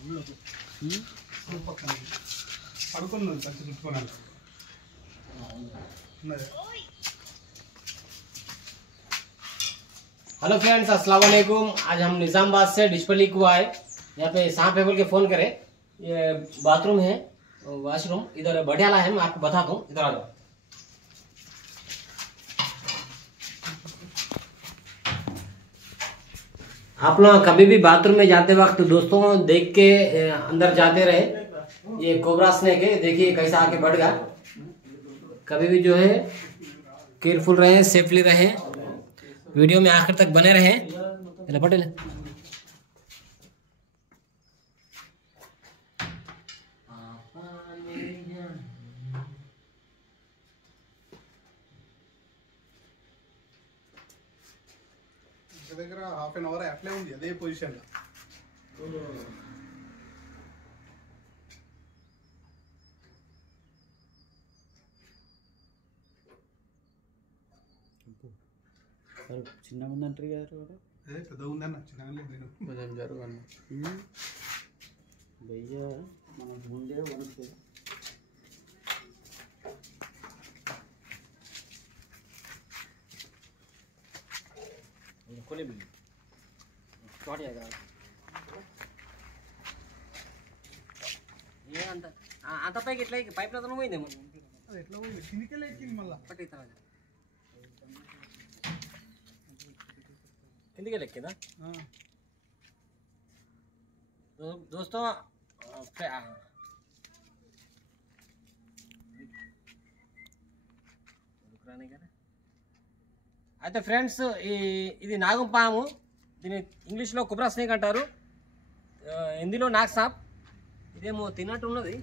Hello friends, अस्सलाम वालेकुम। आज हम निजामाबाद से डिस्पली को आए। यहाँ पे सांप है बोल के फोन करे। ये बाथरूम है, वॉशरूम इधर बढ़ियाला है। मैं आपको बताता हूँ, इधर आ जाओ। आप लोग कभी भी बाथरूम में जाते वक्त दोस्तों देख के अंदर जाते रहे। ये कोबरा स्नेक है, देखिए कैसा आके बढ़ गया। कभी भी जो है केयरफुल रहे, सेफली रहे। वीडियो में आखिर तक बने रहे। पटेल దగ్గర హాఫ్ అన్ అవర్ అట్లే ఉంది అదే పొజిషన్ లో. చిన్నగా ఉందంటారు గారు పెద్ద ఉందన్న చిన్నగా లేదు కొంచెం జరుగు భయ్యా మనం ముందే వణుకు खोले भी शॉट जाएगा ये अंत अंत पैक इट्ला पाइप ला तो పోయింది అది ఎట్లా పోయింది కిందికెళ్ళి ఎక్కింది మళ్ళా పట్టితా కిందికి ఎక్కిందా दोस्तों అయితే ఫ్రెండ్స్ ఇది నాగం పాము. దీన్ని ఇంగ్లీష్లో కుబ్రా స్నేక్ అంటారు, హిందీలో నాగ్ సాప్. ఇదేమో తిన్నట్టు ఉన్నది.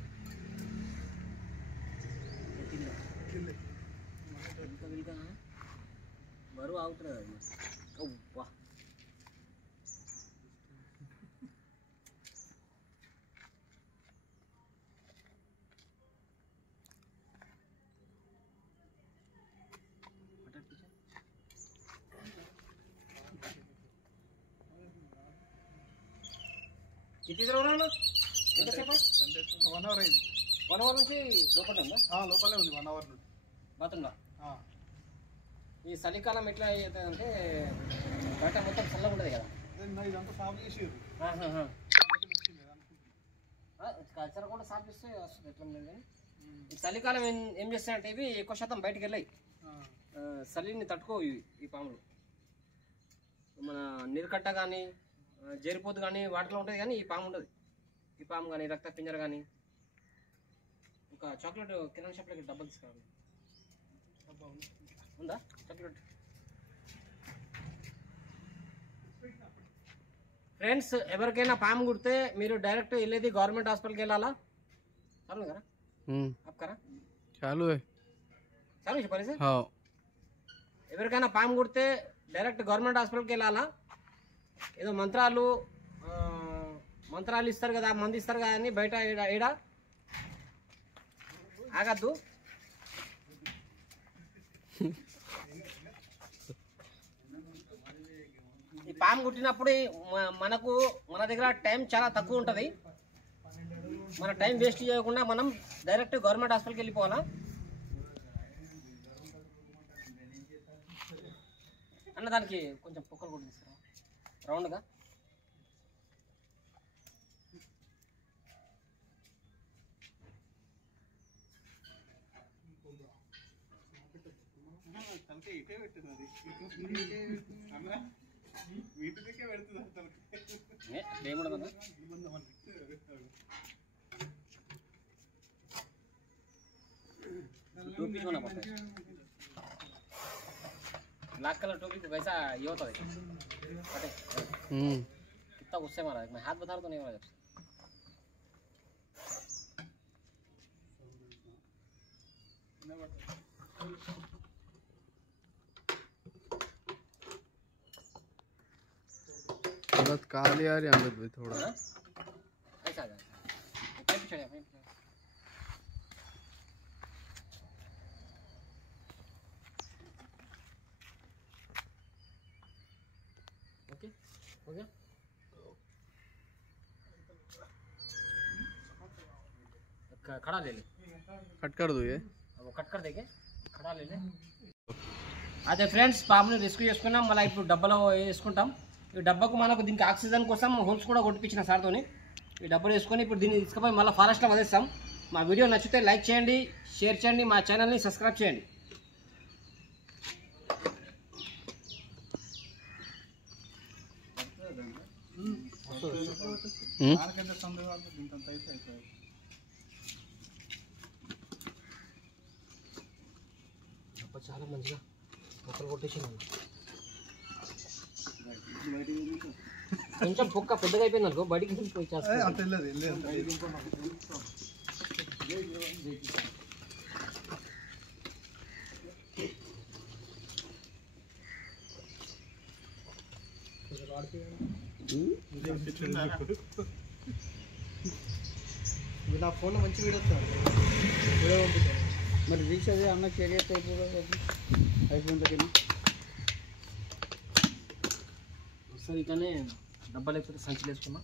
బరువు ఆగుతున్నది. किती दूर होणार? 1 అవర్ అయింది. 1 అవర్ నుంచి లోపల ఉందా? లోపలే ఉంది 1 అవర్ నుండి బాత్రూంలో. ఈ చలికాలం ఎట్లా అవుతుందంటే బయట మొత్తం చల్లగా ఉంటుంది కదా. ఇదంతా సాఫ్ చేసేది కల్చర్ కూడా సాఫ్ చేస్తే వస్తుంది, ఎట్లా లేదు. కానీ ఈ చలికాలం ఏం చేస్తాయంటే ఇవి ఎక్కువ శాతం బయటకు వెళ్ళాయి. చలిని తట్టుకో ఈ పాములు. మన నీరుకట్ట కానీ జరిపోతు కానీ వాటిలో ఉంటుంది, కానీ ఈ పాము ఉంటుంది. ఈ పాము కానీ రక్త పింజర కానీ. ఒక చాక్లెట్ కిరాణా షాప్లోకి డబ్బులు తీసుకురావాలి. ఉందా చాక్లెట్? ఫ్రెండ్స్, ఎవరికైనా పాము కుడితే మీరు డైరెక్ట్ వెళ్ళేది గవర్నమెంట్ హాస్పిటల్కి వెళ్ళాలా? చాలు కదా ఆప్కరా చాలు చాలు చెప్పాలి సార్. ఎవరికైనా పాము కుడితే డైరెక్ట్ గవర్నమెంట్ హాస్పిటల్కి వెళ్ళాలా? ఏదో మంత్రాలు ఇస్తారు కదా, మంది ఇస్తారు కదా అని బయట ఈడ ఆగద్దు. ఈ పాము కుట్టినప్పుడు మన దగ్గర టైం చాలా తక్కువ ఉంటుంది. మన టైం వేస్ట్ చేయకుండా మనం డైరెక్ట్ గవర్నమెంట్ హాస్పిటల్కి వెళ్ళిపోవాలా. అన్న దానికి కొంచెం పొక్కలు కూడా తీసుకురా రౌండ్గా. ఇటే పెట్టున్నది వీటికే పెడుతుంది. टोपी होना पड़ता है, ब्लैक कलर टोपी को वैसा ये होता है कितना गुस्से मारा है। मैं हाथ बता रहा तो नहीं मारा जब से काली आ रही अंदर भी थोड़ा ऐसा आ जाए पीछे ओके हो गया। खड़ा ले ले कट कर दो ये वो कट कर देंगे खड़ा ले ले అదే ఫ్రెండ్స్ పాముని రెస్క్యూ చేసుకున్నాం మళ్ళీ ఇప్పుడు డబ్బాలో వేసుకుంటాం ఈ డబ్బాకు మనకు దీనికి ఆక్సిజన్ కోసం హోల్స్ కూడా కొట్టిపించిన సార్తోని ఈ డబ్బాలు వేసుకొని ఇప్పుడు దీన్ని తీసుకుపోయి మళ్ళీ ఫారెస్ట్లో వదిలేస్తాం మా వీడియో నచ్చితే లైక్ చేయండి షేర్ చేయండి మా ఛానల్ని సబ్స్క్రైబ్ చేయండి దానికంటే సందేహాలు ఇంతంత అయితే అవుతుంది. డబ్బా చాలా మంచిగా మొక్కలు కొట్టేసాను కొంచెం పొక్క పెద్దగా అయిపోయింది అనుకో బడికి పోయి చేస్తాను అంత వెళ్ళదు నా ఫోన్లో మంచి వీడియో వస్తుంది వీడియో పంపుతాను మరి రీఛార్జ్ అన్న కెరియర్ అయిపోయింది ఒకసారి ఇట్లానే డబ్బాలు లేకపోతే సంచులు వేసుకున్నా